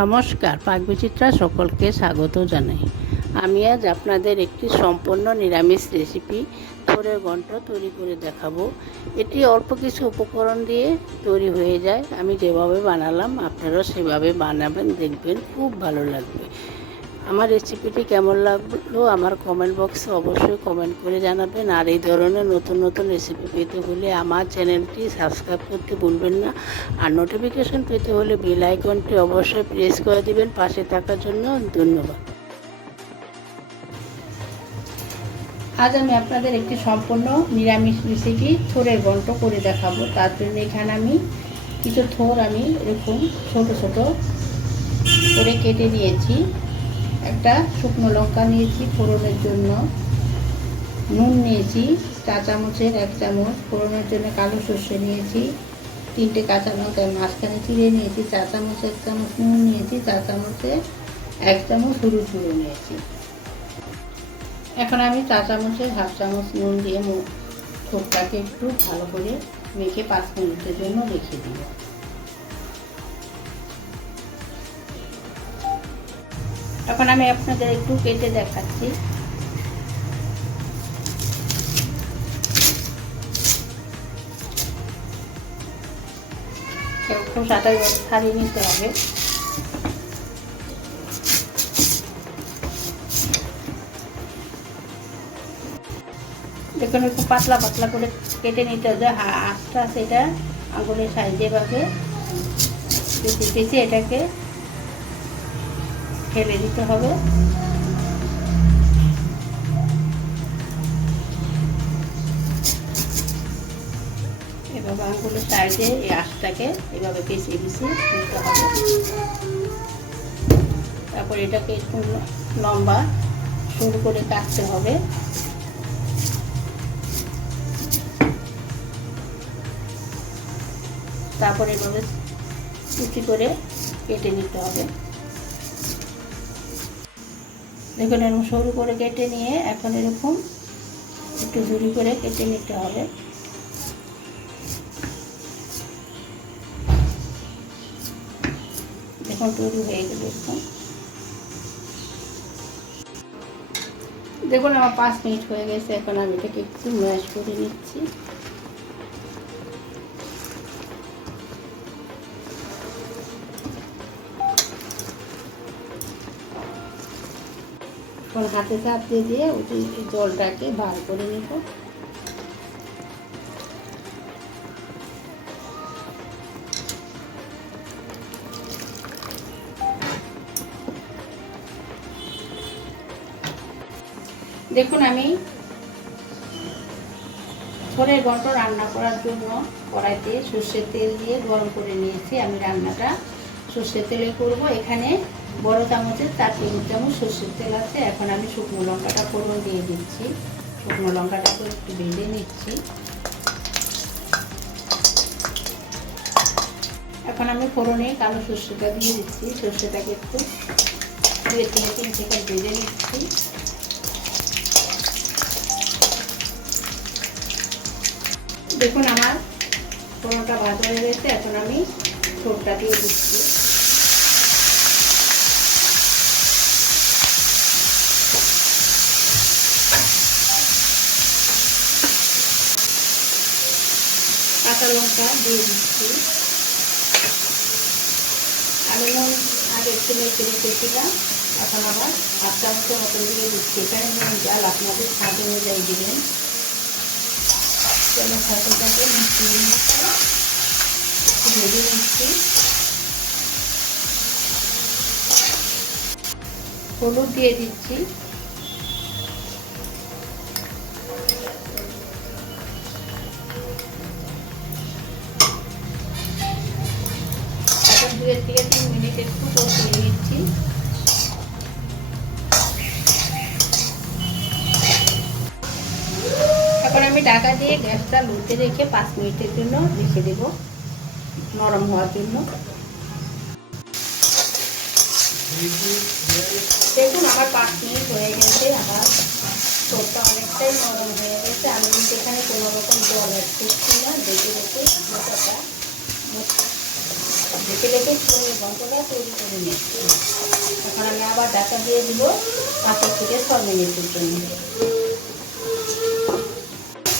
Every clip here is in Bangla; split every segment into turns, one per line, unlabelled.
নমস্কার, পাকবিচিত্রা সকলকে স্বাগত জানাই। আমি আজ আপনাদের একটি সম্পূর্ণ নিরামিষ রেসিপি থরে ঘন্ট তৈরি করে দেখাবো। এটি অল্প কিছু উপকরণ দিয়ে তৈরি হয়ে যায়। আমি যেভাবে বানালাম, আপনারাও সেভাবে বানাবেন, দেখবেন খুব ভালো লাগবে। আমার রেসিপিটি কেমন লাগল আমার কমেন্ট বক্সে অবশ্যই কমেন্ট করে জানাবেন। আর এই ধরনের নতুন নতুন রেসিপি পেতে হলে আমার চ্যানেলটি সাবস্ক্রাইব করতে ভুলবেন না। আর নোটিফিকেশন পেতে হলে বেল আইকনটি অবশ্যই প্রেস করে দিবেন। পাশে থাকার জন্য ধন্যবাদ। আজ আমি আপনাদের একটি সম্পূর্ণ নিরামিষ রেসিপি থোরের ঘন্ট করে দেখাবো। তার জন্য এখানে আমি কিছু থোর আমি এরকম ছোট ছোট করে কেটে নিয়েছি। একটা শুকনো লঙ্কা নিয়েছি ফোড়নের জন্য। নুন নিয়েছি, চা চামচের এক চামচ, ফোড়নের জন্য কালো সর্ষে নিয়েছি, তিনটে কাঁচা লঙ্কা মাঝখানে চিড়ে নিয়েছি, চা চামচ এক চামচ নুন নিয়েছি, চা চামচে এক চামচ সরু চুড়ো নিয়েছি। এখন আমি চা চামচের হাফ চামচ নুন দিয়ে ঠোঁটটাকে একটু ভালো করে মেখে পাঁচ মিনিটের জন্য রেখে দিব। এখন আমি আপনাদের একটু কেটে দেখাচ্ছি। ছাড়িয়ে নিতে হবে। দেখুন, একটু পাতলা পাতলা করে কেটে নিতে হবে। আটটা সেটা আঙুলের সাইজে ভাবে পেঁচে এটাকে ফেলে দিতে হবে। এভাবে আঙ্গুলের সাইডে এই আঁশটাকে এভাবে পিছিয়ে পিছিয়ে নিতে হবে। তারপর এটাকে একটু লম্বা শুরু করে কাটতে হবে। তারপর এভাবে কুচি করে কেটে নিতে হবে। দেখুন, এরকম সরু করে কেটে নিয়ে এখন এরকম একটু ঝুড়ি করে কেটে নিতে হবে। দেখুন, তৈরি হয়ে গেল এরকম। দেখুন, আমার পাঁচ মিনিট হয়ে গেছে, এখন আমি এটাকে একটু ম্যাশ করে নিচ্ছি। এখন হাতে চাপ দিয়ে দিয়ে ওই জলটাকে বার করে নেব। দেখুন আমি ছোলের ঘন্ট রান্না করার জন্য কড়াইতে সর্ষের তেল দিয়ে গরম করে নিয়েছি। আমি রান্নাটা সর্ষের তেলে করব। এখানে বড় চামচের চার টেবিল চামচ, সর্ষের তেল আছে। এখন আমি শুকনো লঙ্কাটা ফোড়ন দিয়ে দিচ্ছি। শুকনো লঙ্কাটাকে একটু বেঁধে নিচ্ছি। এখন আমি ফোড়নে কালো সর্ষেটা দিয়ে দিচ্ছি। সর্ষেটাকে একটু দুই থেকে তিন থেকে ভেজে নিচ্ছি। দেখুন, আমার ফোড়নটা ভাজা হয়ে গেছে। এখন আমি ছোটটা দিয়ে দিচ্ছি। কাঁচা লঙ্কা দিয়ে দিচ্ছি। আমি নুন আগে একটু মেখে রেখেছিলাম এখন আবার হাফ চামচের মতন দিয়ে দিচ্ছি। এখানে নুন জাল আপনাদের স্বাদ অনুযায়ী দিবেন। তেলের সাথেটাকে মিশিয়ে নিচ্ছি ভেজে নিচ্ছি। হলুদ দিয়ে দিচ্ছি। মিনিট একটু কষিয়ে নিচ্ছি এখন আমি ঢাকা দিয়ে গ্যাসটা লুতে রেখে পাঁচ মিনিটের জন্য রেখে দেব নরম হওয়ার জন্য। দেখুন, আমার পাঁচ মিনিট হয়ে গেছে, আমার ছোটটা অনেকটাই নরম হয়ে গেছে। আমি কিন্তু এখানে কোনো রকম জল অ্যাড করছি না, দেখে দেখে। দেখে ছোলের গন্ধটা তৈরি করে নিচ্ছি। এখন আমি আবার ডাটা দিয়ে দিব পাঁচের থেকে ছয় মিনিটের জন্য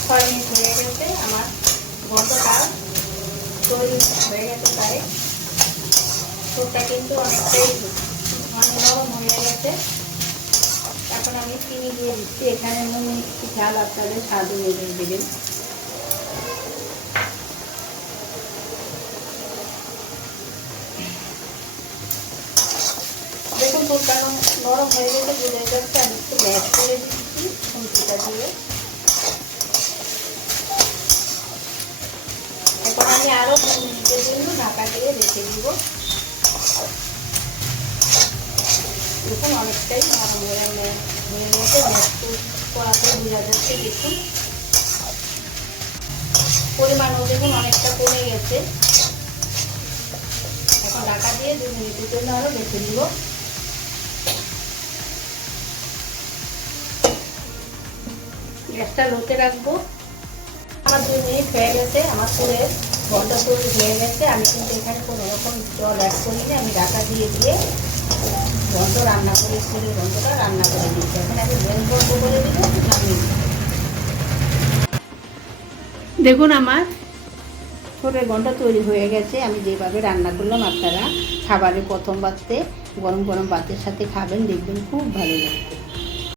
ছয় মিনিট হয়ে গেছে, আমার গন্ধটা তৈরি হয়ে গেছে প্রায়। ছোটটা কিন্তু অনেকটাই নরম হয়ে গেছে। এখন আমি চিনি দিয়ে দিচ্ছি, এখানে নুন মিষ্টি ঝাল, আপনাদের স্বাদ অনুযায়ী দেবেন। ছোটটা নরম হয়ে বুঝে যাচ্ছে, আমি একটু গ্যাস করে দিচ্ছি খুন্তিটা দিয়ে। এখন আমি আরও মিনিটের জন্য ঢাকা দিয়ে রেখে দিব। দেখুন অনেকটাই নরম হয়ে হয়ে গেছে একটু কড়াতে বোঝা যাচ্ছে, দেখুন। পরিমাণও দেখুন অনেকটা কমে গেছে। এখন ঢাকা দিয়ে দু মিনিটের জন্য আরও রেখে দিব গ্যাসটা লোতে রাখব। আমার দুই মিনিট হয়ে গেছে, আমার চুলে ঘণ্টা তৈরি হয়ে গেছে। আমি কিন্তু এখানে কোনো রকম জল অ্যাড করিনি, আমি ঢাকা দিয়ে দিয়ে ঘন্ট রান্না করে চুলের ঘন্টটা রান্না করে দিচ্ছি এখন আমি গ্যাস বন্ধ করে দিব নামিয়ে। দেখুন আমার ছোটের ঘণ্টা তৈরি হয়ে গেছে। আমি যেভাবে রান্না করলাম, আপনারা খাবারের প্রথম বাচ্চে গরম গরম ভাতের সাথে খাবেন, দেখবেন খুব ভালো লাগবে।